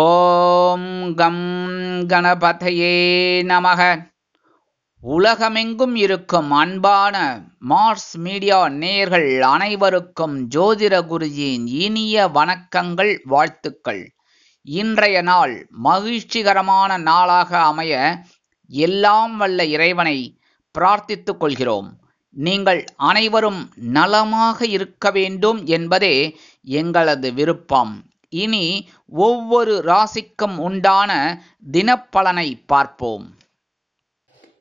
ஓம் come கணபதையே நமக. உலகமெங்கும் இருக்கும் அன்பான மார்ஸ் மீடியா நேயர்கள் அனைவருக்கும் ஜோதிட குருஜியின் இனிய வணக்கங்கள், வாழ்த்துக்கள். இன்றைய நாள் மகிழ்ச்சிகரமான நாளாக அமைய எல்லாம் வல்ல இறைவனை பிரார்த்தித்துக் கொள்கிறோம். நீங்கள் அனைவரும் நலமாக இருக்க வேண்டும் என்பதே எங்களது விருப்பம். இனி ஒவ்வொரு ராசிக்கும் உண்டான தினப்பலனை பார்ப்போம்.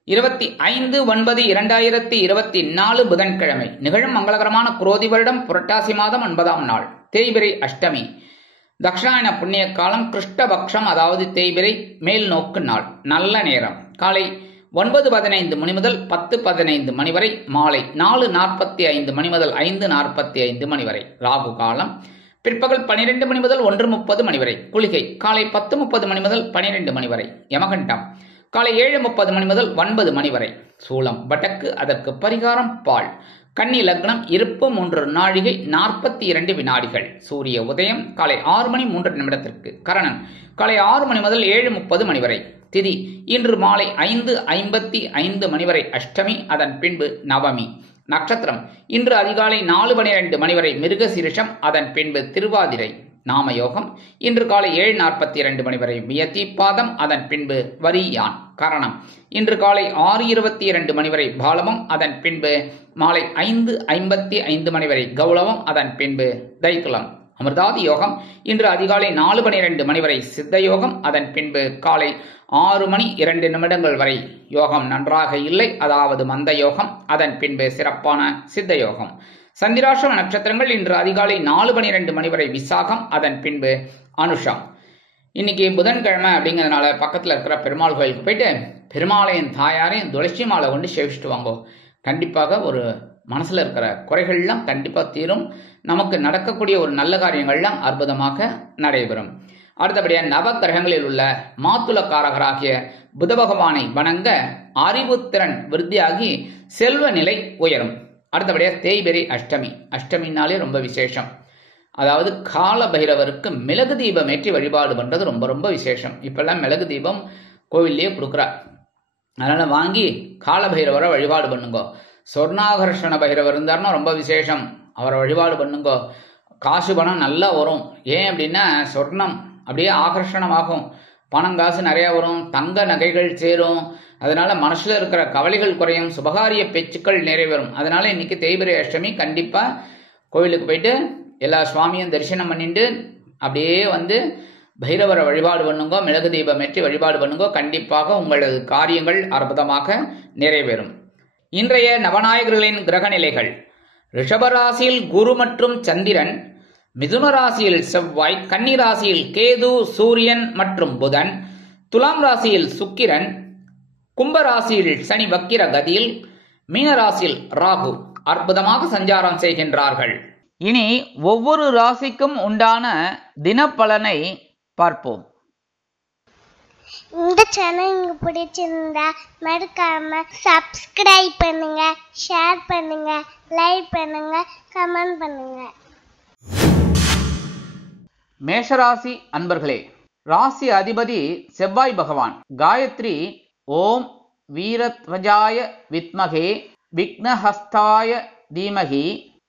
25/9/2024 புதன்கிழமை நிகழும் மங்களகரமான குரோதி வருடம் புரட்டாசி மாதம் 9ஆம் நாள், தேய்பிறை அஷ்டமி. தக்ஷாயன புண்ணிய காலம் கிருஷ்ணபக்ஷம், அதாவது தேய்பிறை மேல் நோக்கு நாள். நல்ல நேரம் காலை 9:15 மணி முதல் 10:15 மணி வரை, மாலை 4:45 மணி முதல் 5:45 மணி வரை. ராகு காலம் பிற்பகல் 12 மணி முதல் 1:30 மணி வரை. குளிகை காலை 10:30 மணி முதல் 12 மணி வரை. யமகண்டம் காலை 7:30 மணி முதல் 9 மணி வரை. சூலம் வடக்கு, அதற்கு பரிகாரம் பால். கன்னி லக்னம், இருப்பு 3 நாழிகை 42 வினாடிகள். சூரிய உதயம் காலை 6 மணி 3 நிமிடத்திற்கு. கரணன் காலை 6 மணி முதல் 7:30 மணி வரை. திதி இன்று மாலை 5:55 மணி வரை அஷ்டமி, அதன் பின்பு நவமி. நட்சத்திரம் இன்று அதிகாலை 4:12 மணி வரை மிருகசீரிஷம், அதன் பின்பு திருவாதிரை. நாமயோகம் இன்று காலை 7:42 மணி வரை வியத்தி பாதம், அதன் பின்பு வரியான். கரணம் இன்று காலை 6:22 மணி வரை பாலமம், அதன் பின்பு மாலை 5:55 மணி வரை கௌளவம், அதன் பின்பு தைக்குலம். அமிர்தாதி யோகம் இன்று அதிகாலை 4:12 மணி வரை சித்த யோகம், அதன் பின்பு காலை 6 மணி 2 நிமிடங்கள் வரை யோகம் நன்றாக இல்லை, அதாவது மந்த யோகம், அதன் பின்பு சிறப்பான சித்த யோகம். சந்திராஷ்டம நட்சத்திரங்கள் இன்று அதிகாலை 4:12 மணி வரை விசாகம், அதன் பின்பு அனுஷம். இன்னைக்கு புதன்கிழமை அப்படிங்கிறதுனால பக்கத்தில் இருக்கிற பெருமாள் கோயிலுக்கு போயிட்டு பெருமாளையும் தாயாரையும் துளசி மாலை கொண்டு சேவிச்சுட்டு வாங்கோ. கண்டிப்பாக ஒரு மனசில் இருக்கிற குறைகள்லாம் கண்டிப்பாக தீரும். நமக்கு நடக்கக்கூடிய ஒரு நல்ல காரியங்கள்லாம் அற்புதமாக நடைபெறும். அடுத்தபடியாக நவ கிரகங்களில் உள்ள மாத்துளக்காரகராகிய புத பகவானை வணங்க அறிவுத்திறன் விருத்தியாகி செல்வ நிலை உயரும். அடுத்தபடியாக தேய்பிறை அஷ்டமி. அஷ்டமினாலே ரொம்ப விசேஷம். அதாவது கால பைரவருக்கு மிளகு தீபம் ஏற்றி வழிபாடு பண்ணுறது ரொம்ப ரொம்ப விசேஷம். இப்பெல்லாம் மிளகு தீபம் கோவில்லையே கொடுக்குறா. அதனால் வாங்கி கால பைரவரை வழிபாடு பண்ணுங்கோ. சொர்ணாகர்ஷண பைரவர் இருந்தார்னா ரொம்ப விசேஷம், அவரை வழிபாடு பண்ணுங்கோ. காசு பணம் நல்லா வரும். ஏன் அப்படின்னா சொர்ணம் அப்படியே ஆகர்ஷணமாகும், பணம் காசு நிறையா வரும், தங்க நகைகள் சேரும். அதனால மனசுல இருக்கிற கவலைகள் குறையும், சுபகாரிய பேச்சுக்கள் நிறைவேறும். அதனால இன்னைக்கு தேய்பிறை அஷ்டமி கண்டிப்பாக கோவிலுக்கு போயிட்டு எல்லா சுவாமியும் தரிசனம் பண்ணிட்டு அப்படியே வந்து பைரவரை வழிபாடு பண்ணுங்கோ, மிளகு தீபம் ஏற்றி வழிபாடு பண்ணுங்கோ. கண்டிப்பாக உங்களது காரியங்கள் அற்புதமாக நிறைவேறும். இன்றைய நவநாயகர்களின் கிரக நிலைகள்: ரிஷபராசியில் குரு மற்றும் சந்திரன், மிதுன ராசியில் செவ்வாய், கன்னி ராசியில் கேது, சூரியன் மற்றும் புதன், துலாம் ராசியில் சுக்கிரன், கும்ப ராசியில் சனி வக்கிர கதியில், மீன ராசியில் ராகு அற்புதமாக சஞ்சாரம் செய்கின்றார்கள். இனி ஒவ்வொரு ராசிக்கும் உண்டான தினப்பலனை பார்ப்போம். இந்த சேனல் உங்களுக்கு பிடிச்சிருந்தா மறக்காம சப்ஸ்கிரைப் பண்ணுங்க, ஷேர் பண்ணுங்க, லைக் பண்ணுங்க, கமெண்ட் பண்ணுங்க. மேஷராசி அன்பர்களே, ராசி அதிபதி செவ்வாய் பகவான். காயத்ரி ஓம் வீரத்வஜாய வித்மகே விக்னஹஸ்தாய தீமகி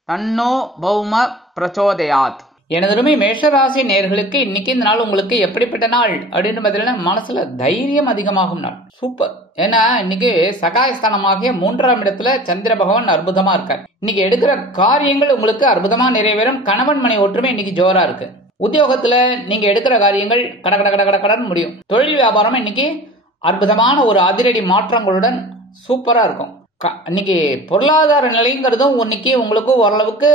தன்னோ பௌம பிரச்சோதயாத். எனதருமை மேஷராசி நேயர்களுக்கு இன்னைக்கு இந்த நாள் உங்களுக்கு எப்படிப்பட்ட நாள் அப்படின்னு பார்த்தீங்கன்னா மனசுல தைரியம் அதிகமாகும் நாள். சூப்பர். ஏன்னா இன்னைக்கு சகாயஸ்தானமாகிய 3ஆம் இடத்துல சந்திர பகவான் அற்புதமா இருக்கார். இன்னைக்கு எடுக்கிற காரியங்கள் உங்களுக்கு அற்புதமா நிறைவேறும். கணவன் மனை ஒற்றுமை இன்னைக்கு ஜோரா இருக்கு. உத்தியோகத்துல நீங்க எடுக்கிற காரியங்கள் கடன் முடியும். தொழில் வியாபாரம் இன்னைக்கு அற்புதமான ஒரு அதிரடி மாற்றங்களுடன் சூப்பரா இருக்கும். இன்னைக்கு பொருளாதார நிலைங்கிறதும் இன்னைக்கு உங்களுக்கு ஓரளவுக்கு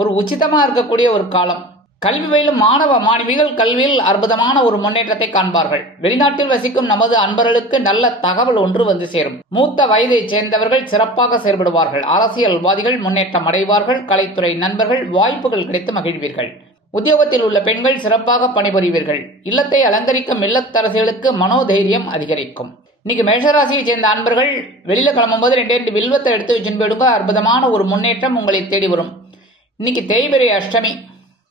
ஒரு உச்சிதமா இருக்கக்கூடிய ஒரு காலம். கல்வி பயிலும் மாணவ மாணவிகள் கல்வியில் அற்புதமான ஒரு முன்னேற்றத்தை காண்பார்கள். வெளிநாட்டில் வசிக்கும் நமது அன்பர்களுக்கு நல்ல தகவல் ஒன்று வந்து சேரும். மூத்த வயதை சேர்ந்தவர்கள் சிறப்பாக செயல்படுவார்கள். அரசியல்வாதிகள் முன்னேற்றம் அடைவார்கள். கலைத்துறை நண்பர்கள் வாய்ப்புகள் கிடைத்து மகிழ்வீர்கள். உத்தியோகத்தில் உள்ள பெண்கள் சிறப்பாக பணிபுரிவீர்கள். இல்லத்தை அலங்கரிக்கும் இல்லத்தரசிகளுக்கு மனோதைரியம் அதிகரிக்கும். இன்னைக்கு மேஷராசியை சேர்ந்த அன்பர்கள் வெளியில கிளம்பும்போது 2 வில்வத்தை எடுத்து வச்சுன்னு போயிடுங்க. அற்புதமான ஒரு முன்னேற்றம் உங்களை தேடி வரும். இன்னைக்கு தேய்பிறை அஷ்டமி.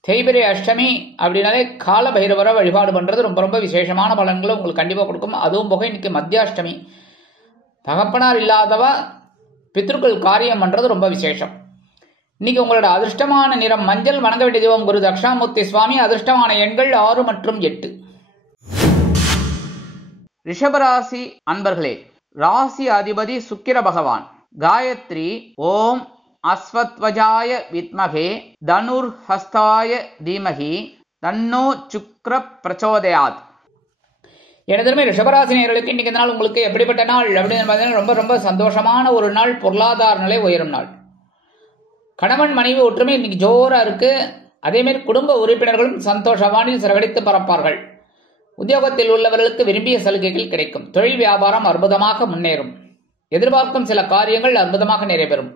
தேய்பிரை அஷ்டமி அப்படின்னாலே கால பைரவரை வழிபாடு பண்ணுறது ரொம்ப ரொம்ப விசேஷமான பலன்களை உங்களுக்கு கண்டிப்பாக கொடுக்கும். அதுவும் போக இன்னைக்கு மத்தியாஷ்டமி, தகப்பனார் இல்லாதவ பித்ருக்கள் காரியம் பண்ணுறது ரொம்ப விசேஷம். இன்னைக்கு உங்களோட அதிர்ஷ்டமான நிறம் மஞ்சள். வணங்க வேண்டிய தெய்வம் குரு தட்சிணாமூர்த்தி சுவாமி. அதிர்ஷ்டமான எண்கள் 6 மற்றும் 8. ரிஷபராசி அன்பர்களே, ராசி அதிபதி சுக்கிர பகவான். காயத்ரி ஓம் அஸ்வத்வஜாய வித்மகே தனுர்ஹஸ்தாய தீமகி தன்னோ சுக்ர பிரச்சோதயாத். எனதுமே ரிஷபராசி நேயர்களுக்கு இன்னைக்கு நாள் உங்களுக்கு எப்படிப்பட்ட நாள் அப்படின்னு பார்த்தீங்கன்னா ரொம்ப ரொம்ப சந்தோஷமான ஒரு நாள். பொருளாதார நிலை உயரும் நாள். கணவன் மனைவி ஒற்றுமை இன்னைக்கு ஜோரா இருக்கு. அதேமாரி குடும்ப உறுப்பினர்களும் சந்தோஷவானில் சிறகடித்து பறப்பார்கள். உத்தியோகத்தில் உள்ளவர்களுக்கு விரும்பிய சலுகைகள் கிடைக்கும். தொழில் வியாபாரம் அற்புதமாக முன்னேறும். எதிர்பார்க்கும் சில காரியங்கள் அற்புதமாக நிறைவேறும்.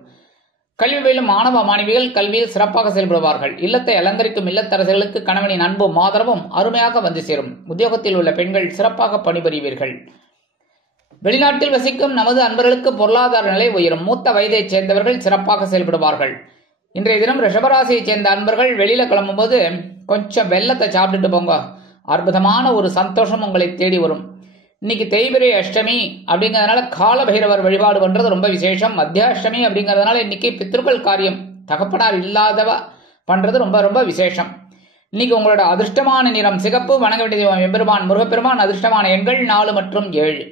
கல்வி பயிலும் மாணவ மாணவிகள் கல்வியில் சிறப்பாக செயல்படுவார்கள். இல்லத்தை அலங்கரிக்கும் இல்லத்தரசர்களுக்கு கணவனின் அன்பும் ஆதரவும் அருமையாக வந்து சேரும். உத்தியோகத்தில் உள்ள பெண்கள் சிறப்பாக பணிபுரிவீர்கள். வெளிநாட்டில் வசிக்கும் நமது அன்பர்களுக்கு பொருளாதார நிலை உயரும். மூத்த வயதைச் சேர்ந்தவர்கள் சிறப்பாக செயல்படுவார்கள். இன்றைய தினம் ரிஷபராசியைச் சேர்ந்த அன்பர்கள் வெளியில கிளம்பும் போது கொஞ்சம் வெள்ளத்தை சாப்பிட்டுட்டு போங்க. அற்புதமான ஒரு சந்தோஷம் உங்களை தேடி வரும். இன்னைக்கு தேய்பிரை அஷ்டமி அப்படிங்கிறதுனால கால பைரவர் வழிபாடு பண்றது ரொம்ப விசேஷம். மத்தியாஷ்டமி அப்படிங்கிறதுனால இன்னைக்கு பித்ருக்கள் காரியம் தகப்பனார் இல்லாதவ பண்றது ரொம்ப ரொம்ப விசேஷம். இன்னைக்கு உங்களோட அதிர்ஷ்டமான நிறம் சிகப்பு. வணங்க வேண்டிய தெய்வம் எம்பெருமான் முருகப்பெருமான். அதிர்ஷ்டமான எண்கள் 4 மற்றும் 7.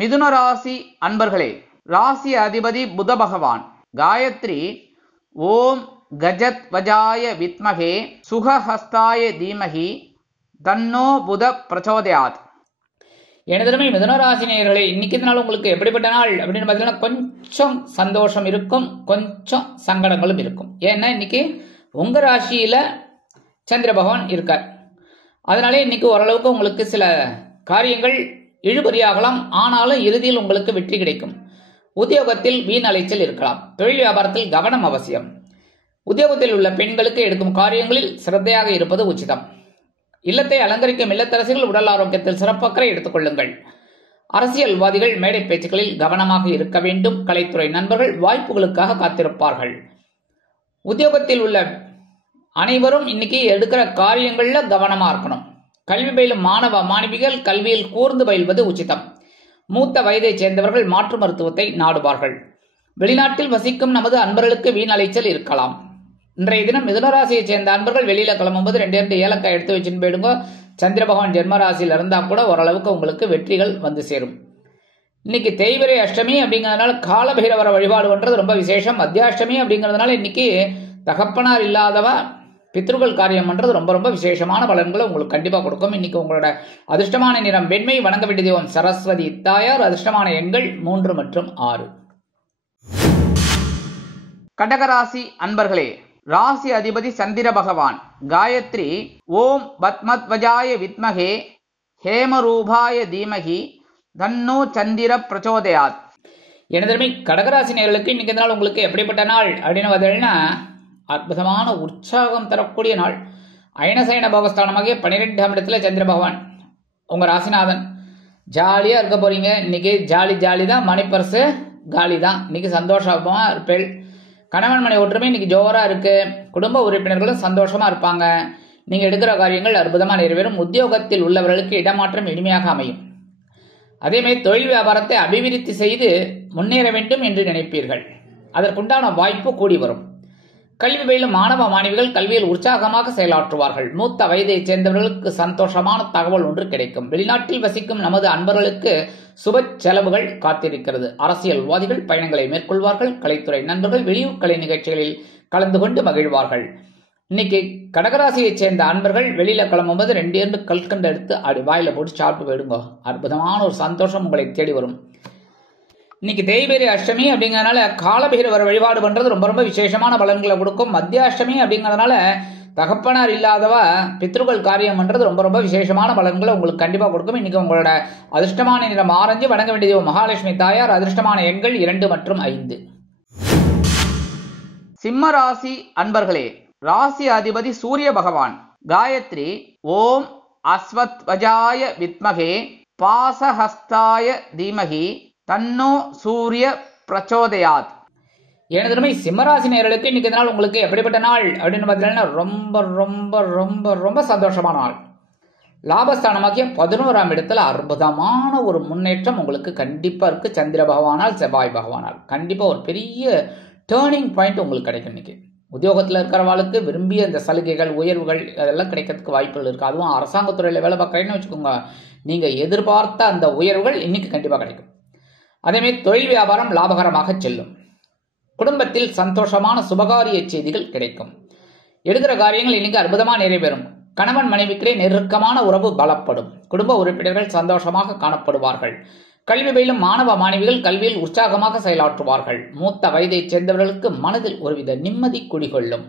மிதுன ராசி அன்பர்களே, ராசி அதிபதி புத பகவான். காயத்ரி ஓம் கஜத் வஜாய வித்மகே சுகஹஸ்தாய தீமகி தன்னோ புத பிரச்சோதயாத். எனதுமே மிதுனராசி நேயர்களே, இன்னைக்கு நாள் உங்களுக்கு எப்படிப்பட்ட நாள் அப்படின்னு பார்த்தீங்கன்னா கொஞ்சம் சந்தோஷம் இருக்கும், கொஞ்சம் சங்கடங்களும் இருக்கும். ஏன்னா இன்னைக்கு உங்க ராசியில சந்திர பகவான் இருக்கார். அதனாலே இன்னைக்கு ஓரளவுக்கு உங்களுக்கு சில காரியங்கள் இழுபறியாகலாம். ஆனாலும் இறுதியில் உங்களுக்கு வெற்றி கிடைக்கும். உத்தியோகத்தில் வீண் அலைச்சல் இருக்கலாம். தொழில் வியாபாரத்தில் கவனம் அவசியம். உத்தியோகத்தில் உள்ள பெண்களுக்கு எடுக்கும் காரியங்களில் சிரத்தையாக இருப்பது உச்சிதம். இல்லத்தை அலங்கரிக்கும் இல்லத்தரசிகள் உடல் ஆரோக்கியத்தில் சிறப்பக்கறை எடுத்துக் கொள்ளுங்கள். அரசியல்வாதிகள் மேடை பேச்சுக்களில் கவனமாக இருக்க வேண்டும். கலைத்துறை நண்பர்கள் வாய்ப்புகளுக்காக காத்திருப்பார்கள். உத்தியோகத்தில் உள்ள அனைவரும் இன்னைக்கு எடுக்கிற காரியங்கள்ல கவனமா இருக்கணும். கல்வி பயிலும் மாணவ மாணவிகள் கல்வியில் கூர்ந்து பயில்வது உச்சிதம். மூத்த வயதைச் சேர்ந்தவர்கள் மாற்று மருத்துவத்தை நாடுவார்கள். வெளிநாட்டில் வசிக்கும் நமது அன்பர்களுக்கு வீண் அலைச்சல் இருக்கலாம். இன்றைய தினம் மிதுனராசியைச் சேர்ந்த அன்பர்கள் வெளியில கிளம்பும்போது 2 ஏலக்காய் எடுத்து வச்சுன்னு போயிடுங்க. சந்திர பகவான் ஜென்மராசியில் இருந்தா கூட ஓரளவுக்கு உங்களுக்கு வெற்றிகள் வந்து சேரும். இன்னைக்கு தேய்பிரை அஷ்டமி அப்படிங்கிறதுனால கால பைரவரை வழிபாடு பண்றது ரொம்ப விசேஷம். மத்தியாஷ்டமி அப்படிங்கிறதுனால இன்னைக்கு தகப்பனார் இல்லாதவ பித்ருக்கள் காரியம் பண்றது ரொம்ப ரொம்ப விசேஷமான பலன்களை உங்களுக்கு கண்டிப்பா கொடுக்கும். இன்னைக்கு உங்களோட அதிர்ஷ்டமான நிறம் வெண்மை. வணங்க வேண்டிய தெய்வம் சரஸ்வதி தாயார். அதிர்ஷ்டமான எண்கள் 3 மற்றும் 6. கடகராசி அன்பர்களே, ராசி அதிபதி சந்திர பகவான். காயத்ரி ஓம் பத்மத்வஜாய வித்மகே ஹேமரூபாய தீமகி தன்னோ சந்திர பிரச்சோதயாத். எனதருமை கடகராசி நேயர்களுக்கு இன்னைக்கு நாள் உங்களுக்கு எப்படிப்பட்ட நாள் அப்படின்னு பார்த்தீங்கன்னா அற்புதமான உற்சாகம் தரக்கூடிய நாள். அயனசயன பவஸ்தானமாக 12ஆம் இடத்துல சந்திர பகவான் உங்க ராசிநாதன். ஜாலியா இருக்க போறீங்க. இன்னைக்கு ஜாலி தான். மணிப்பர்சு காலி தான். இன்னைக்கு சந்தோஷமா இருப்பேள். கணவன் மனை ஒற்றுமை இன்னைக்கு ஜோரா இருக்கு. குடும்ப உறுப்பினர்களும் சந்தோஷமா இருப்பாங்க. நீங்க எடுக்கிற காரியங்கள் அற்புதமா நிறைவேறும். உத்தியோகத்தில் உள்ளவர்களுக்கு இடமாற்றம் இனிமையாக அமையும். அதேமாதிரி தொழில் வியாபாரத்தை அபிவிருத்தி செய்து முன்னேற வேண்டும் என்று நினைப்பீர்கள். அதற்குண்டான வாய்ப்பு கூடி வரும். கல்வி பயிலும் மாணவ மாணவிகள் கல்வியில் உற்சாகமாக செயலாற்றுவார்கள். மூத்த வயதைச் சேர்ந்தவர்களுக்கு சந்தோஷமான தகவல் ஒன்று கிடைக்கும். வெளிநாட்டில் வசிக்கும் நமது அன்பர்களுக்கு சுப செலவுகள் காத்திருக்கிறது. அரசியல்வாதிகள் பயணங்களை மேற்கொள்வார்கள். கலைத்துறை நண்பர்கள் வெளியூர் கலை நிகழ்ச்சிகளில் கலந்து கொண்டு மகிழ்வார்கள். இன்னைக்கு கடகராசியைச் சேர்ந்த அன்பர்கள் வெளியில கிளம்பும்போது 2 கல்கண்டு எடுத்து அப்படி வாயில போட்டு சாப்பிட்டு போயிடுங்க. அற்புதமான ஒரு சந்தோஷம் உங்களை தேடி வரும். இன்னைக்கு தேய்பிரை அஷ்டமி அப்படிங்கிறதுனால காலபைரவர் வழிபாடு பண்றது ரொம்ப ரொம்ப விசேஷமான பலன்களை கொடுக்கும். மத்தியாஷ்டமி அப்படிங்கிறதுனால தகப்பனார் இல்லாதவ பித்ருக்கள் காரியம் பண்றது ரொம்ப ரொம்ப விசேஷமான பலன்களை உங்களுக்கு கண்டிப்பா கொடுக்கும். இன்னைக்கு உங்களோட அதிர்ஷ்டமான நிறம் ஆரஞ்சு. வணங்க வேண்டிய மகாலட்சுமி தாயார். அதிர்ஷ்டமான எண்கள் 2 மற்றும் 5. சிம்ம ராசி அன்பர்களே, ராசி அதிபதி சூரிய பகவான். காயத்ரி ஓம் அஸ்வத்வஜாய வித்மகே பாசஹஸ்தாய தீமகி தன்னோ சூரிய பிரச்சோதயாத். எனதுமை சிம்மராசி நேயர்களுக்கு இன்னைக்கு நாள் உங்களுக்கு எப்படிப்பட்ட நாள் அப்படின்னு பார்த்தீங்கன்னா ரொம்ப ரொம்ப ரொம்ப ரொம்ப சந்தோஷமான நாள். லாபஸ்தானமாகிய 11ஆம் இடத்துல அற்புதமான ஒரு முன்னேற்றம் உங்களுக்கு கண்டிப்பா இருக்கு. சந்திர பகவானால் செவ்வாய் பகவானால் கண்டிப்பா ஒரு பெரிய டேர்னிங் பாயிண்ட் உங்களுக்கு கிடைக்கும். இன்னைக்கு உத்தியோகத்தில் இருக்கிறவாளுக்கு விரும்பிய இந்த சலுகைகள் உயர்வுகள் அதெல்லாம் கிடைக்கிறதுக்கு வாய்ப்புகள் இருக்கு. அதுவும் அரசாங்கத்துறையில் வேலை பார்க்குறேன்னு வச்சுக்கோங்க, நீங்க எதிர்பார்த்த அந்த உயர்வுகள் இன்னைக்கு கண்டிப்பா கிடைக்கும். அதேமாதிரி தொழில் வியாபாரம் லாபகரமாக செல்லும். குடும்பத்தில் சந்தோஷமான சுபகாரிய செய்திகள் கிடைக்கும். எடுக்கிற காரியங்கள் இன்னைக்கு அற்புதமாக நிறைவேறும். கணவன் மனைவிக்கிடையே நெருக்கமான உறவு பலப்படும். குடும்ப உறுப்பினர்கள் சந்தோஷமாக காணப்படுவார்கள். கல்வி பயிலும் மாணவ மாணவிகள் கல்வியில் உற்சாகமாக செயலாற்றுவார்கள். மூத்த வயதைச் சேர்ந்தவர்களுக்கு மனதில் ஒருவித நிம்மதி குடிகொள்ளும்.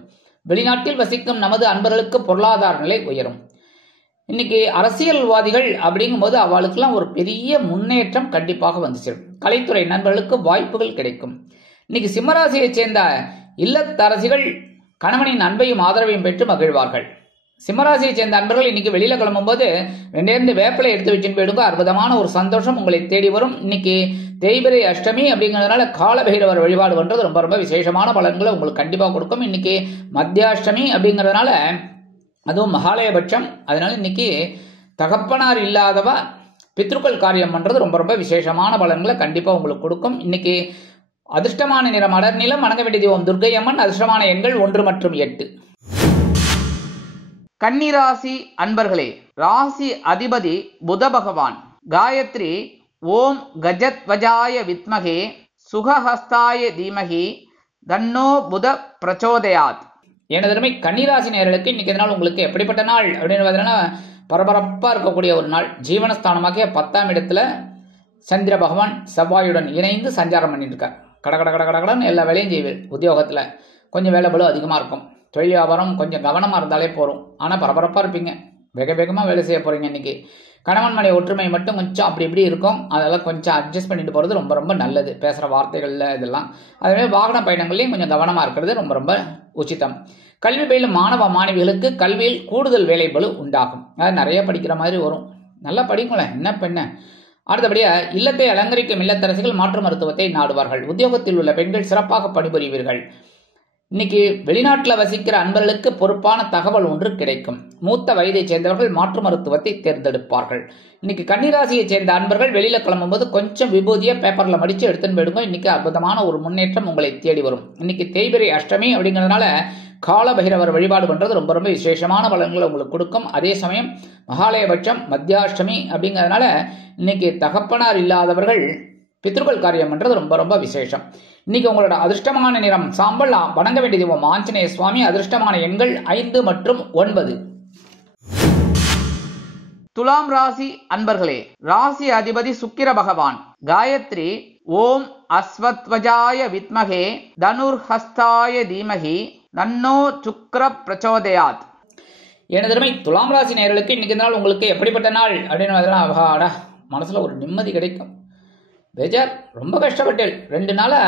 வெளிநாட்டில் வசிக்கும் நமது அன்பர்களுக்கு பொருளாதார நிலை உயரும். இன்னைக்கு அரசியல்வாதிகள் அப்படிங்கும்போது அவளுக்கெல்லாம் ஒரு பெரிய முன்னேற்றம் கண்டிப்பாக வந்து சேரும். கலைத்துறை நண்பர்களுக்கு வாய்ப்புகள் கிடைக்கும். இன்னைக்கு சிம்மராசியைச் சேர்ந்த இல்லத்தரசிகள் கணவனின் அன்பையும் ஆதரவையும் பெற்று மகிழ்வார்கள். சிம்மராசியை சேர்ந்த அன்பர்கள் இன்னைக்கு வெளியில கிளம்பும் போது 2 வேப்பிலை எடுத்து வச்சுன்னு போயிடுங்க. அற்புதமான ஒரு சந்தோஷம் உங்களை தேடி வரும். இன்னைக்கு தேய்பிரை அஷ்டமி அப்படிங்கிறதுனால காலபைரவர் வழிபாடு பண்றது ரொம்ப ரொம்ப விசேஷமான பலன்களை உங்களுக்கு கண்டிப்பா கொடுக்கும். இன்னைக்கு மத்தியாஷ்டமி அப்படிங்கிறதுனால அதுவும் மகாலயபட்சம், அதனால இன்னைக்கு தகப்பனார் இல்லாதவ பித்ருக்கள் காரியம் பண்றது ரொம்ப ரொம்ப விசேஷமான பலன்களை கண்டிப்பா உங்களுக்கு கொடுக்கும். இன்னைக்கு அதிர்ஷ்டமான நிறம் அடர் நிலம். வணங்க வேண்டிய தெய்வம் துர்க்கை அம்மன். அதிர்ஷ்டமான எண்கள் 1 மற்றும் 8. கன்னிராசி அன்பர்களே, ராசி அதிபதி புத பகவான். காயத்ரி ஓம் கஜத்வஜாய வித்மகே சுகஹஸ்தாய தீமகி தன்னோ புத பிரச்சோதயாத். எனதருமை கன்னிராசி நேயர்களுக்கு இன்னைக்கு நாள் உங்களுக்கு எப்படிப்பட்ட நாள் அப்படின்னு பார்த்தீங்கன்னா பரபரப்பா இருக்கக்கூடிய ஒரு நாள். ஜீவனஸ்தானமாகிய 10ஆம் இடத்துல சந்திர பகவான் செவ்வாயுடன் இணைந்து சஞ்சாரம் பண்ணிட்டு இருக்கார். கடன்னு எல்லா வேலையும் செய்வேன். உத்தியோகத்துல கொஞ்சம் வேலை பளு அதிகமா இருக்கும். தொழில் வியாபாரம் கொஞ்சம் கவனமா இருந்தாலே போறோம். ஆனா பரபரப்பா இருப்பீங்க, வேகமா வேலை செய்ய போறீங்க. இன்னைக்கு கணவன் மனைவி ஒற்றுமை மட்டும் கொஞ்சம் அப்படி இப்படி இருக்கும். அதெல்லாம் கொஞ்சம் அட்ஜஸ்ட் பண்ணிட்டு போறது ரொம்ப ரொம்ப நல்லது. பேசுற வார்த்தைகள்ல இதெல்லாம். அதுவே வாகன பயணங்கள்லையும் கொஞ்சம் கவனமா இருக்கிறது ரொம்ப ரொம்ப உச்சிதம். கல்வி பயிலும் மாணவ மாணவிகளுக்கு கல்வியில் கூடுதல் வேலை பளு உண்டாகும். அதாவது நிறைய படிக்கிற மாதிரி வரும். நல்லா படிங்களேன், என்ன பெண்ண. அடுத்தபடியா இல்லத்தை அலங்கரிக்கும் இல்லத்தரசிகள் மாற்று மருத்துவத்தை நாடுவார்கள். உத்தியோகத்தில் உள்ள பெண்கள் சிறப்பாக பணிபுரிவீர்கள். இன்னைக்கு வெளிநாட்டில் வசிக்கிற அன்பர்களுக்கு பொறுப்பான தகவல் ஒன்று கிடைக்கும். மூத்த வயதைச் சேர்ந்தவர்கள் மாற்று மருத்துவத்தை தேர்ந்தெடுப்பார்கள். இன்னைக்கு கன்னிராசியை சேர்ந்த அன்பர்கள் வெளியில கிளம்பும் போது கொஞ்சம் விபூதியை பேப்பர்ல மடிச்சு எடுத்துன்னு போயிடுங்க. இன்னைக்கு அற்புதமான ஒரு முன்னேற்றம் உங்களை தேடி வரும். இன்னைக்கு தேய்பிரை அஷ்டமி அப்படிங்கிறதுனால கால பைரவர் வழிபாடு பண்றது ரொம்ப ரொம்ப விசேஷமான பலன்களை உங்களுக்கு கொடுக்கும். அதே சமயம் மகாலயபட்சம் மத்தியாஷ்டமி அப்படிங்கிறதுனால இன்னைக்கு தகப்பனார் இல்லாதவர்கள் பித்ருக்கள் காரியம் பண்றது ரொம்ப ரொம்ப விசேஷம். இன்னைக்கு உங்களோட அதிர்ஷ்டமான நிறம் சாம்பல். வணங்க வேண்டிய தெய்வம் ஆஞ்சநேய சுவாமி. அதிர்ஷ்டமான எண்கள் 5 மற்றும் 9. துலாம் ராசி அன்பர்களே, ராசி அதிபதி சுக்கிர பகவான். காயத்ரி ஓம் அஸ்வத்வஜாய வித்மகே தனுர்ஹஸ்தாய தீமகி தன்னோ சுக்ர பிரச்சோதயாத். எனதருமை துலாம் ராசி நேயர்களுக்கு இன்னைக்கு நாள் உங்களுக்கு எப்படிப்பட்ட நாள் அப்படின்னு மனசுல ஒரு நிம்மதி கிடைக்கும். பேஜார் ரொம்ப கஷ்டப்பட்டேன் 2 நாளா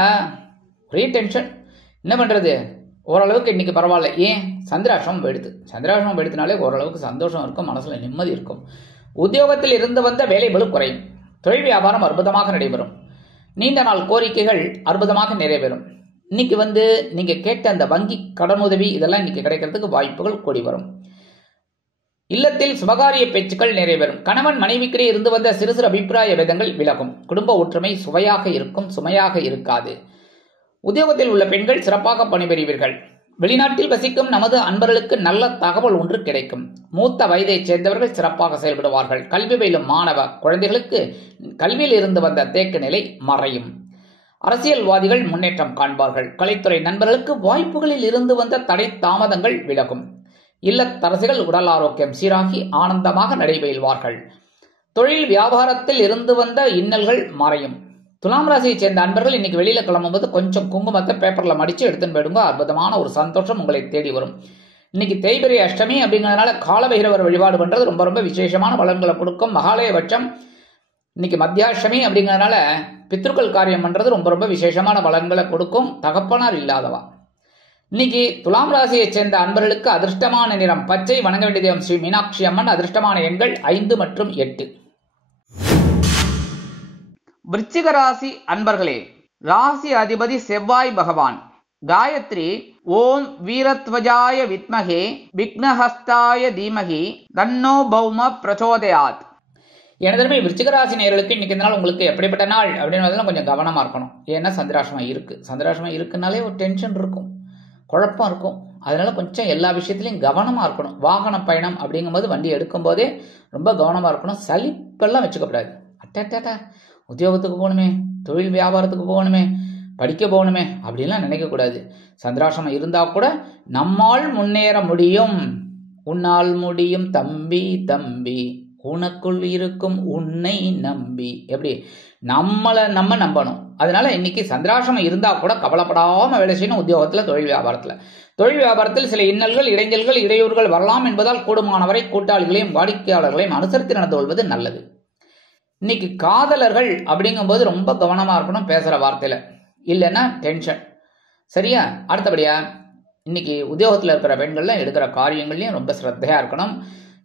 ஒரே டென்ஷன். என்ன பண்றது, ஓரளவுக்கு இன்னைக்கு பரவாயில்ல. ஏன் சந்திராஷ்டிரமம் போயிடுத்துனாலே ஓரளவுக்கு சந்தோஷம் இருக்கும், மனசுல நிம்மதி இருக்கும். உத்தியோகத்தில் இருந்து வந்த வேலை பளு குறையும். தொழில் வியாபாரம் அற்புதமாக நடைபெறும். நீண்ட நாள் கோரிக்கைகள் அற்புதமாக நிறைவேறும். இன்னைக்கு நீங்க கேட்ட அந்த வங்கி கடனுதவி இதெல்லாம் இன்னைக்கு கிடைக்கிறதுக்கு வாய்ப்புகள் கூடி வரும். இல்லத்தில் சுபகாரிய பேச்சுக்கள் நிறைவேறும். கணவன் மனைவிக்கிடையே இருந்து வந்த சிறு சிறு அபிப்பிராய வேதங்கள் விலகும். குடும்ப ஒற்றுமை சுவையாக இருக்கும், சுமையாக இருக்காது. உத்தியோகத்தில் உள்ள பெண்கள் சிறப்பாக பணிபுரிவீர்கள். வெளிநாட்டில் வசிக்கும் நமது அன்பர்களுக்கு நல்ல தகவல் ஒன்று கிடைக்கும். மூத்த வயதைச் சேர்ந்தவர்கள் சிறப்பாக செயல்படுவார்கள். கல்வி பயிலும் மாணவ குழந்தைகளுக்கு கல்வியில் இருந்து வந்த தேக்க நிலை மறையும். அரசியல்வாதிகள் முன்னேற்றம் காண்பார்கள். கலைத்துறை நண்பர்களுக்கு வாய்ப்புகளில் இருந்து வந்த தடை தாமதங்கள் விலகும். இல்லத்தரசிகள் உடல் ஆரோக்கியம் சீராகி ஆனந்தமாக நடைபெறுவார்கள். தொழில் வியாபாரத்தில் இருந்து வந்த இன்னல்கள் மறையும். துலாம் ராசியை சேர்ந்த அன்பர்கள் இன்னைக்கு வெளியில கிளம்பும்போது கொஞ்சம் குங்குமத்தை பேப்பர்ல மடிச்சு எடுத்துன்னு போயிடுங்க. அற்புதமான ஒரு சந்தோஷம் உங்களை தேடி வரும். இன்னைக்கு தேய்பிரை அஷ்டமி அப்படிங்கிறதுனால காலபைரவர் வழிபாடு பண்றது ரொம்ப ரொம்ப விசேஷமான பலன்களை கொடுக்கும். மகாலயபட்சம் இன்னைக்கு மத்தியாஷ்டமி அப்படிங்கிறதுனால பித்ருக்கள் காரியம் பண்றது ரொம்ப ரொம்ப விசேஷமான பலன்களை கொடுக்கும். தகப்பனார் இல்லாதவா. இன்னைக்கு துலாம் ராசியை சேர்ந்த அன்பர்களுக்கு அதிர்ஷ்டமான நிறம் பச்சை. வணங்க வேண்டிய தெய்வம் ஸ்ரீ மீனாட்சி அம்மன். அதிர்ஷ்டமான எண்கள் 5 மற்றும் 8. விருச்சிக ராசி அன்பர்களே, ராசி அதிபதி செவ்வாய் பகவான். காயத்ரி ஓம் வீரத்வஜாய வித்மகே விக்னஹஸ்தாய தீமகி தன்னோ பௌம பிரச்சோதயாத். எனதருமை விருச்சிகராசி நேயர்களுக்கு இன்னைக்கு இந்த நாள் உங்களுக்கு எப்படிப்பட்ட நாள் அப்படின்றதுலாம் கொஞ்சம் கவனமா இருக்கணும். ஏன்னா சந்திராஷ்டமம் இருக்கு. சந்திராஷ்டமம் இருக்குனாலே ஒரு டென்ஷன் இருக்கும், குழப்பம் இருக்கும். அதனால கொஞ்சம் எல்லா விஷயத்திலையும் கவனமா இருக்கணும். வாகன பயணம் அப்படிங்கும்போது வண்டி எடுக்கும் போதே ரொம்ப கவனமா இருக்கணும். சலிப்பெல்லாம் வச்சுக்கப்படாது. அட்டா உத்தியோகத்துக்கு போகணுமே, தொழில் வியாபாரத்துக்கு போகணுமே, படிக்க போகணுமே அப்படின்லாம் நினைக்கக்கூடாது. சந்திராஷ்டமம் இருந்தா கூட நம்மால் முன்னேற முடியும், உன்னால் முடியும் தம்பி தம்பி, உனக்குள் இருக்கும் உன்னை நம்பி. எப்படி நம்ம நம்பணும். அதனால இன்னைக்கு சந்திராஷ்டமம் இருந்தா கூட கவலைப்படாம வேலை செய்யணும். உத்தியோகத்துல, தொழில் வியாபாரத்தில் சில இன்னல்கள், இடைஞ்சல்கள், இடையூறுகள் வரலாம் என்பதால் கூடுமானவரை கூட்டாளிகளையும் வாடிக்கையாளர்களையும் அனுசரித்து நடந்து கொள்வது நல்லது. இன்னைக்கு காதலர்கள் அப்படிங்கும்போது ரொம்ப கவனமா இருக்கணும் பேசுற வார்த்தையில, இல்லைன்னா டென்ஷன். சரியா? அடுத்தபடியா இன்னைக்கு உத்தியோகத்தில் இருக்கிற பெண்கள்லாம் எடுக்கிற காரியங்கள்லையும் ரொம்ப சிரத்தையா இருக்கணும்.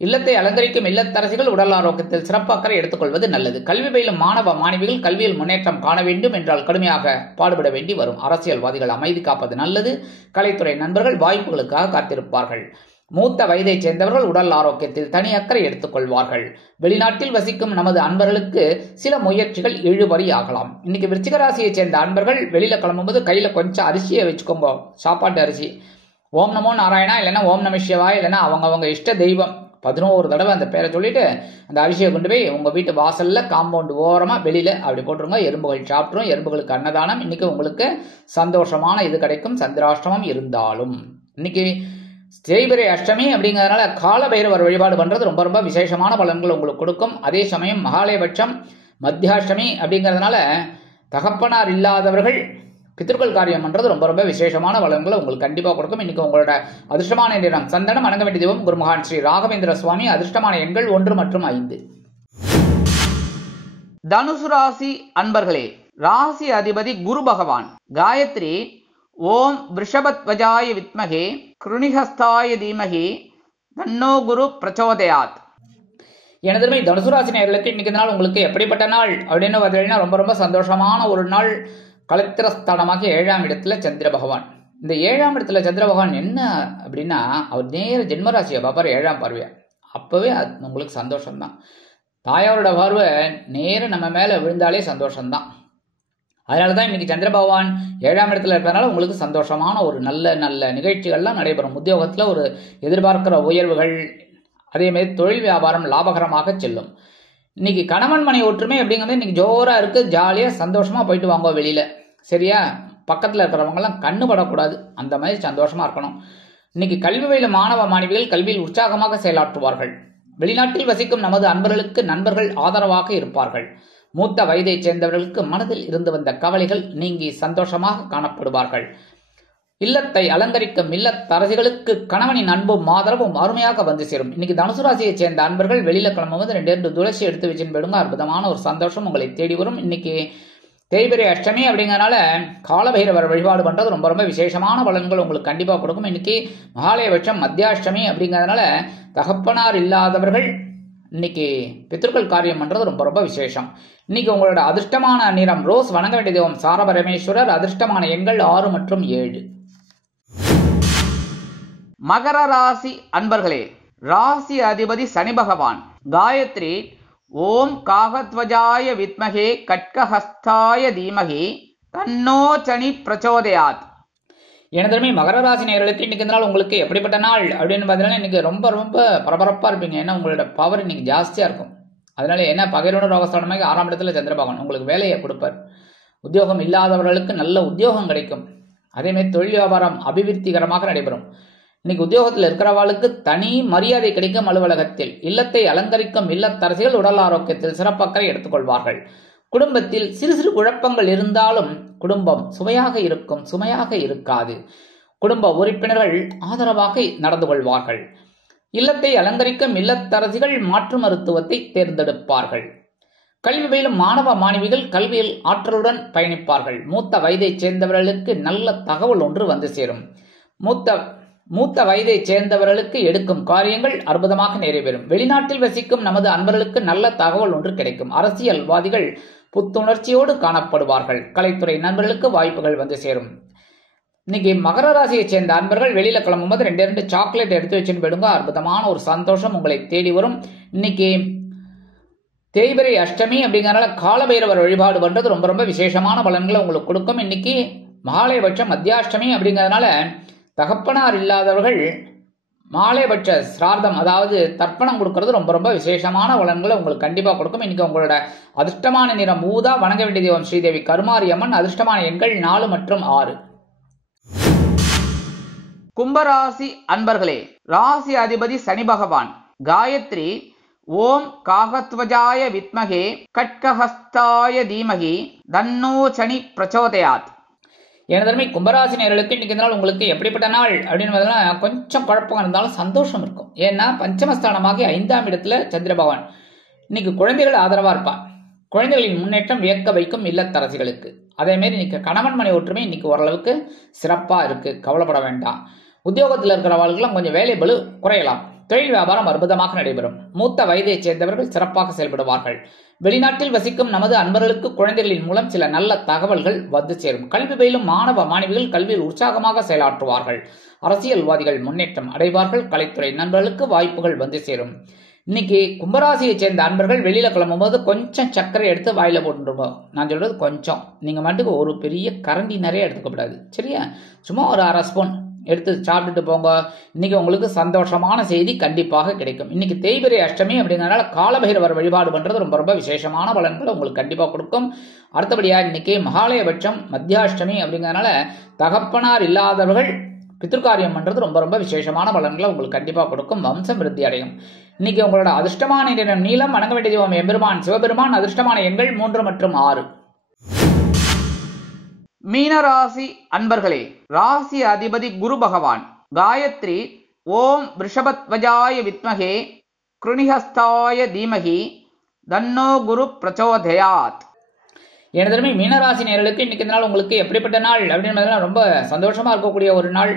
இல்லத்தை அலங்கரிக்கும் இல்லத்தரசிகள் உடல் ஆரோக்கியத்தில் சிறப்பு அக்கறை எடுத்துக்கொள்வது நல்லது. கல்வி பயிலும் மாணவ மாணவிகள் கல்வியில் முன்னேற்றம் காண வேண்டும் என்றால் கடுமையாக பாடுபட வேண்டி வரும். அரசியல்வாதிகள் அமைதி காப்பது நல்லது. கலைத்துறை நண்பர்கள் வாய்ப்புகளுக்காக காத்திருப்பார்கள். மூத்த வயதைச் சேர்ந்தவர்கள் உடல் ஆரோக்கியத்தில் தனி அக்கறை எடுத்துக்கொள்வார்கள். வெளிநாட்டில் வசிக்கும் நமது அன்பர்களுக்கு சில முயற்சிகள் இழுபறி ஆகலாம். இன்னைக்கு விருச்சிகராசியை சேர்ந்த அன்பர்கள் வெளியில கிளம்பும்போது கையில கொஞ்சம் அரிசியை வச்சுக்கோங்க, சாப்பாட்டு அரிசி. ஓம் நமோ நாராயணா, இல்லைன்னா ஓம் நம சிவாய், இல்லைன்னா அவங்க இஷ்ட தெய்வம் 11 தடவை அந்த பேரை சொல்லிட்டு அந்த அரிசியை கொண்டு போய் உங்க வீட்டு வாசல்ல காம்பவுண்ட் ஓரமா வெளியில அப்படி போட்டுருங்க. எறும்புகள் சாப்பிட்ரும். எறும்புகளுக்கு அன்னதானம். இன்னைக்கு உங்களுக்கு சந்தோஷமான இது கிடைக்கும். சந்திராஷ்டமம் இருந்தாலும் இன்னைக்கு தேய்பிரை அஷ்டமி அப்படிங்கிறதுனால கால பைரவர் வழிபாடு பண்றது ரொம்ப ரொம்ப விசேஷமான பலன்கள் உங்களுக்கு கொடுக்கும். அதே சமயம் மகாலயபட்சம் மத்தியாஷ்டமி அப்படிங்கிறதுனால தகப்பனார் இல்லாதவர்கள் பித்ருக்கள் காரியம் பண்றது ரொம்ப ரொம்ப விசேஷமான பலன்களை உங்களுக்கு கண்டிப்பா கொடுக்கும். இன்னைக்கு உங்களோட அதிர்ஷ்டமான நிறம் சந்தனம். வணங்க வேண்டிய தெய்வம் குருமகான் ஸ்ரீ ராகவேந்திர சுவாமி. அதிர்ஷ்டமான எண்கள் 1 மற்றும் 5. தனுசு ராசி அன்பர்களே, ராசி அதிபதி குரு பகவான். காயத்ரி ஓம் விருஷபத்வஜாய வித்மகே கிருணிஹஸ்தாய தீமகி தன்னோ குரு பிரச்சோதயாத். எனதுமே தனுசு ராசி நேயர்களுக்கு இன்னைக்கு நாள் உங்களுக்கு எப்படிப்பட்ட நாள் அப்படின்னு பார்த்தீங்கன்னா ரொம்ப ரொம்ப சந்தோஷமான ஒரு நாள். கலத்திரஸ்தானமாக 7ஆம் இடத்துல சந்திர பகவான். இந்த 7ஆம் இடத்துல சந்திர பகவான் என்ன அப்படின்னா அவர் நேர ஜென்மராசியை பார்ப்பார் 7ஆம் பார்வையா. அப்பவே உங்களுக்கு சந்தோஷம்தான். தாயாரோட பார்வை நேர நம்ம மேல விழுந்தாலே சந்தோஷம்தான். அதனாலதான் இன்னைக்கு சந்திர பகவான் 7ஆம் இடத்துல இருக்கிறதுனால உங்களுக்கு சந்தோஷமான ஒரு நல்ல நல்ல நிகழ்ச்சிகள்லாம் நடைபெறும். உத்தியோகத்துல ஒரு எதிர்பார்க்கிற உயர்வுகள், அதே மாதிரி தொழில் வியாபாரம் லாபகரமாக செல்லும். இன்னைக்கு கணவன் மனை ஒற்றுமை அப்படிங்கிறது இன்னைக்கு ஜோரா இருக்கு. ஜாலியா சந்தோஷமா போயிட்டு வாங்க வெளியில. சரியா? பக்கத்துல இருக்கிறவங்க எல்லாம் கண்ணு படக்கூடாது. அந்த மாதிரி சந்தோஷமா இருக்கணும். இன்னைக்கு கல்வி பயிலும் மாணவ மாணவிகள் கல்வியில் உற்சாகமாக செயலாற்றுவார்கள். வெளிநாட்டில் வசிக்கும் நமது அன்பர்களுக்கு நண்பர்கள் ஆதரவாக இருப்பார்கள். மூத்த வயதைச் சேர்ந்தவர்களுக்கு மனதில் இருந்து வந்த கவலைகள் நீங்கி சந்தோஷமாக காணப்படுவார்கள். இல்லத்தை அலங்கரிக்கும் இல்லத்தரசிகளுக்கு கணவனின் அன்பும் ஆதரவும் அருமையாக வந்து சேரும். இன்னைக்கு தனுசு ராசியை சேர்ந்த அன்பர்கள் வெளியில கிளம்பும்போது 2 துளசி எடுத்து வச்சுன்னு போயிடுங்க. அற்புதமான ஒரு சந்தோஷம் உங்களை தேடி வரும். இன்னைக்கு தேய்பிரை அஷ்டமி அப்படிங்கறனால காலபைரவர் வழிபாடு பண்றது ரொம்ப ரொம்ப விசேஷமான பலன்கள் உங்களுக்கு கண்டிப்பா கொடுக்கும். இன்னைக்கு மகாலயபட்சம் மத்தியாஷ்டமி அப்படிங்கறதுனால தகப்பனார் இல்லாதவர்கள் இன்னைக்கு பித்ருக்கள் காரியம் பண்றது ரொம்ப ரொம்ப விசேஷம். இன்னைக்கு உங்களோட அதிர்ஷ்டமான நிறம் ரோஸ். வணங்க வேண்டிய தெய்வம் சாரபரமேஸ்வரர். அதிர்ஷ்டமான எண்கள் 6 மற்றும் 7. மகர ராசி அன்பர்களே, ராசி அதிபதி சனி பகவான். காயத்ரி ஓம் காகத்வஜாய வித்மகே கட்கஹஸ்தாய தீமகி தன்னோ சனி பிரச்சோதயாத். எனதுமே மகர ராசி நேயர்களுக்கு இன்னைக்கு இந்த நாள் உங்களுக்கு எப்படிப்பட்ட நாள் அப்படின்னு பார்த்தீங்கன்னா இன்னைக்கு ரொம்ப ரொம்ப பரபரப்பா இருப்பீங்க. ஏன்னா உங்களோட பவர் இன்னைக்கு ஜாஸ்தியா இருக்கும். அதனால என்ன பகைவனுடைய அவஸ்தானமாக 6ஆம் இடத்துல சந்திரபகவான் உங்களுக்கு வேலையை கொடுப்பார். உத்தியோகம் இல்லாதவர்களுக்கு நல்ல உத்தியோகம் கிடைக்கும். அதே மாதிரி தொழில் வியாபாரம் அபிவிருத்திகரமாக நடைபெறும். இன்னைக்கு உத்தியோகத்தில் இருக்கிறவாளுக்கு தனி மரியாதை கிடைக்கும். அலுவலகத்தில் இல்லத்தை அலங்கரிக்கும் இல்லத்தரசிகள் உடல் ஆரோக்கியத்தில் சிறப்பக்கறை எடுத்துக்கொள்வார்கள். குடும்பத்தில் சிறு சிறு குழப்பங்கள் இருந்தாலும் குடும்பம் சுவையாக இருக்கும், சுமையாக இருக்காது. குடும்ப உறுப்பினர்கள் ஆதரவாக நடந்து கொள்வார்கள். இல்லத்தை அலங்கரிக்கும் இல்லத்தரசிகள் மாற்று மருத்துவத்தை தேர்ந்தெடுப்பார்கள். கல்வி பயிலும் மாணவ மாணவிகள் கல்வியில் ஆற்றலுடன் பயணிப்பார்கள். மூத்த வயதைச் சேர்ந்தவர்களுக்கு நல்ல தகவல் ஒன்று வந்து சேரும். மூத்த வயதைச் சேர்ந்தவர்களுக்கு எடுக்கும் காரியங்கள் அற்புதமாக நிறைவேறும். வெளிநாட்டில் வசிக்கும் நமது அன்பர்களுக்கு நல்ல தகவல் ஒன்று கிடைக்கும். அரசியல்வாதிகள் புத்துணர்ச்சியோடு காணப்படுவார்கள். கலைத்துறை நண்பர்களுக்கு வாய்ப்புகள் வந்து சேரும். இன்னைக்கு மகர ராசியை சேர்ந்த அன்பர்கள் வெளியில கிளம்பும்போது 2 சாக்லேட் எடுத்து வச்சுன்னு போயிடுங்க. அற்புதமான ஒரு சந்தோஷம் உங்களை தேடி வரும். இன்னைக்கு தேய்பிறை அஷ்டமி அப்படிங்கறனால காலபைரவர் வழிபாடு பண்றது ரொம்ப ரொம்ப விசேஷமான பலன்களை உங்களுக்கு கொடுக்கும். இன்னைக்கு மகாலயபட்சம் மத்தியாஷ்டமி அப்படிங்கறதுனால தகப்பனார் இல்லாதவர்கள் மாலைபட்ச சிரார்த்தம் அதாவது தர்ப்பணம் கொடுக்கறது ரொம்ப ரொம்ப விசேஷமான பலன்களை உங்களுக்கு கண்டிப்பா கொடுக்கும். இன்னைக்கு உங்களோட அதிர்ஷ்டமான நிறம் ஊதா. வணங்க வேண்டிய தெய்வம் ஸ்ரீதேவி கருமாரி அம்மன். அதிர்ஷ்டமான எண்கள் 4 மற்றும் 6. கும்பராசி அன்பர்களே, ராசி அதிபதி சனி பகவான். காயத்ரி ஓம் காகத்வஜாய வித்மகே கட்கஹஸ்தாய தீமகி தன்னோ சனி பிரச்சோதயாத். எனதருமை கும்பராசி நேயர்களுக்கு இன்னைக்கு நாள் உங்களுக்கு எப்படிப்பட்ட நாள் அப்படின்னு கொஞ்சம் குழப்பம் இருந்தாலும் சந்தோஷம் இருக்கும். ஏன்னா பஞ்சமஸ்தானமாகி 5ஆம் இடத்துல சந்திர பகவான். இன்னைக்கு குழந்தைகள் ஆதரவா இருப்பான். குழந்தைகளின் முன்னேற்றம் வியக்க வைக்கும் இல்லத்தரசிகளுக்கு. அதே மாதிரி இன்னைக்கு கணவன் மனை ஒற்றுமை இன்னைக்கு ஓரளவுக்கு சிறப்பா இருக்கு, கவலைப்பட வேண்டாம். உத்தியோகத்தில் இருக்கிறவர்களுக்கெல்லாம் கொஞ்சம் வேலை பளு குறையலாம். தொழில் வியாபாரம் அற்புதமாக நடைபெறும். மூத்த வயதைச் சேர்ந்தவர்கள் சிறப்பாக செயல்படுவார்கள். வெளிநாட்டில் வசிக்கும் நமது அன்பர்களுக்கு குழந்தைகளின் மூலம் சில நல்ல தகவல்கள் வந்து சேரும். கல்வி பயிலும் மாணவ மாணவிகள் கல்வியில் உற்சாகமாக செயலாற்றுவார்கள். அரசியல்வாதிகள் முன்னேற்றம் அடைவார்கள். கலைத்துறை நண்பர்களுக்கு வாய்ப்புகள் வந்து சேரும். இன்னைக்கு கும்பராசியை சேர்ந்த அன்பர்கள் வெளியில கிளம்பும்போது கொஞ்சம் சர்க்கரை எடுத்து வாயில போட்டுருவோம். நான் சொல்றது கொஞ்சம், நீங்க மட்டுக்கு ஒரு பெரிய கரண்டி நிறைய எடுத்துக்கப்படாது, சரியா? சும்மா ஒரு 1/2 ஸ்பூன் எடுத்து சாப்பிட்டுட்டு போங்க. இன்னைக்கு உங்களுக்கு சந்தோஷமான செய்தி கண்டிப்பாக கிடைக்கும். இன்னைக்கு தேய்பிறை அஷ்டமி அப்படிங்கறதுனால காலபைரவர் வழிபாடு பண்றது ரொம்ப ரொம்ப விசேஷமான பலன்களை உங்களுக்கு கண்டிப்பா கொடுக்கும். அடுத்தபடியா இன்னைக்கு மகாலயபட்சம் மத்தியாஷ்டமி அப்படிங்கறதுனால தகப்பனார் இல்லாதவர்கள் பித்ருக்காரியம் பண்றது ரொம்ப ரொம்ப விசேஷமான பலன்களை உங்களுக்கு கண்டிப்பா கொடுக்கும். வம்சம் விருத்தி அடையும். இன்னைக்கு உங்களோட அதிர்ஷ்டமான நிறம் நீலம். வணங்க வேண்டிய தெய்வம் எம்பெருமான் சிவபெருமான். அதிர்ஷ்டமான எண்கள் 3 மற்றும் 6. மீனராசி அன்பர்களே, ராசி அதிபதி குரு பகவான். காயத்ரி ஓம் ரிஷபத்வஜாய வித்மகே கிருணிஹஸ்தாய தீமகி தன்னோ குரு பிரச்சோதயாத். எனதருமை மீனராசி நேயர்களுக்கு இன்னைக்கு நாள் உங்களுக்கு எப்படிப்பட்ட நாள் அப்படின்னு ரொம்ப சந்தோஷமா இருக்கக்கூடிய ஒரு நாள்.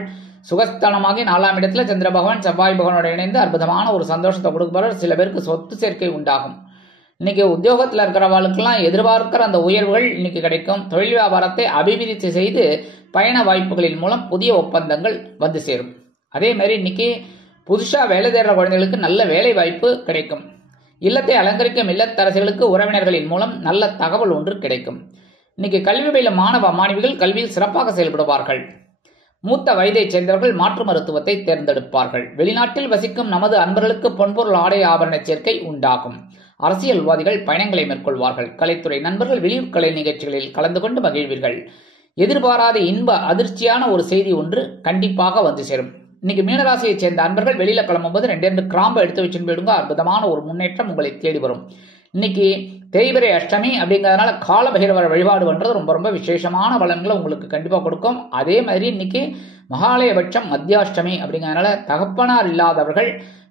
சுகஸ்தானமாகி 4ஆம் இடத்துல சந்திர பகவான் செவ்வாய் பகவானோட இணைந்து அற்புதமான ஒரு சந்தோஷத்தை கொடுப்பார். சில பேருக்கு சொத்து சேர்க்கை உண்டாகும். இன்னைக்கு உத்தியோகத்தில் இருக்கிறவர்களுக்கெல்லாம் எதிர்பார்க்கிற அந்த உயர்வுகள் இன்னைக்கு கிடைக்கும். தொழில் வியாபாரத்தை அபிவிருத்தி செய்து பயண வாய்ப்புகளின் மூலம் புதிய ஒப்பந்தங்கள் வந்து சேரும். அதே மாதிரி இன்னைக்கு புதுசா வேலை தேடுற குழந்தைகளுக்கு நல்ல வேலை வாய்ப்பு கிடைக்கும். இல்லத்தை அலங்கரிக்கும் இல்லத்தரசிகளுக்கு உறவினர்களின் மூலம் நல்ல தகவல் ஒன்று கிடைக்கும். இன்னைக்கு கல்வி பயிலும் மாணவ மாணவிகள் கல்வியில் சிறப்பாக செயல்படுவார்கள். மூத்த வயதைச் சேர்ந்தவர்கள் மாற்று மருத்துவத்தை தேர்ந்தெடுப்பார்கள். வெளிநாட்டில் வசிக்கும் நமது அன்பர்களுக்கு பொன்பொருள் ஆடை ஆபரண சேர்க்கை உண்டாகும். அரசியல்வாதிகள் பயணங்களை மேற்கொள்வார்கள். கலைத்துறை நண்பர்கள் வெளியூர் கலை நிகழ்ச்சிகளில் கலந்து கொண்டு மகிழ்வீர்கள். எதிர்பாராத இன்ப அதிர்ச்சியான ஒரு செய்தி ஒன்று கண்டிப்பாக வந்து சேரும். இன்னைக்கு மீனராசியை சேர்ந்த அன்பர்கள் வெளியில கிளம்பும்போது 2 கிராம்பு எடுத்து வச்சுன்னு போயிடுங்க. அற்புதமான ஒரு முன்னேற்றம் உங்களை தேடி வரும். இன்னைக்கு தேய்பிறை அஷ்டமி அப்படிங்கிறதுனால காலபைரவர் வழிபாடு பண்றது ரொம்ப ரொம்ப விசேஷமான பலன்களை உங்களுக்கு கண்டிப்பா கொடுக்கும். அதே மாதிரி இன்னைக்கு மகாலயபட்சம் மத்தியாஷ்டமி அப்படிங்கிறதுனால தகப்பனார் இல்லாதவர்கள்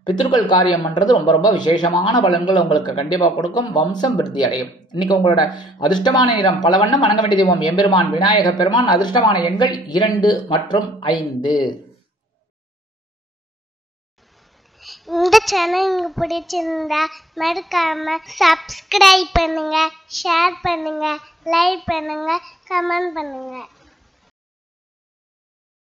பித்ருக்கள் காரியம் பண்றது ரொம்ப ரொம்ப விசேஷமான பலன்கள் உங்களுக்கு கண்டிப்பா கொடுக்கும். வம்சம் விருத்தி அடையும். இன்னைக்கு உங்களோட அதிர்ஷ்டமான நிறம் பலவண்ணம். வணங்க வேண்டிய தெய்வம் எம்பெருமான் விநாயக பெருமான். அதிர்ஷ்டமான எண்கள் 2 மற்றும் 5. இந்த சேனல் உங்களுக்கு பிடிச்சிருந்தா மறக்காம சப்ஸ்கிரைப் பண்ணுங்க, ஷேர் பண்ணுங்க, லைக் பண்ணுங்க, கமெண்ட் பண்ணுங்க.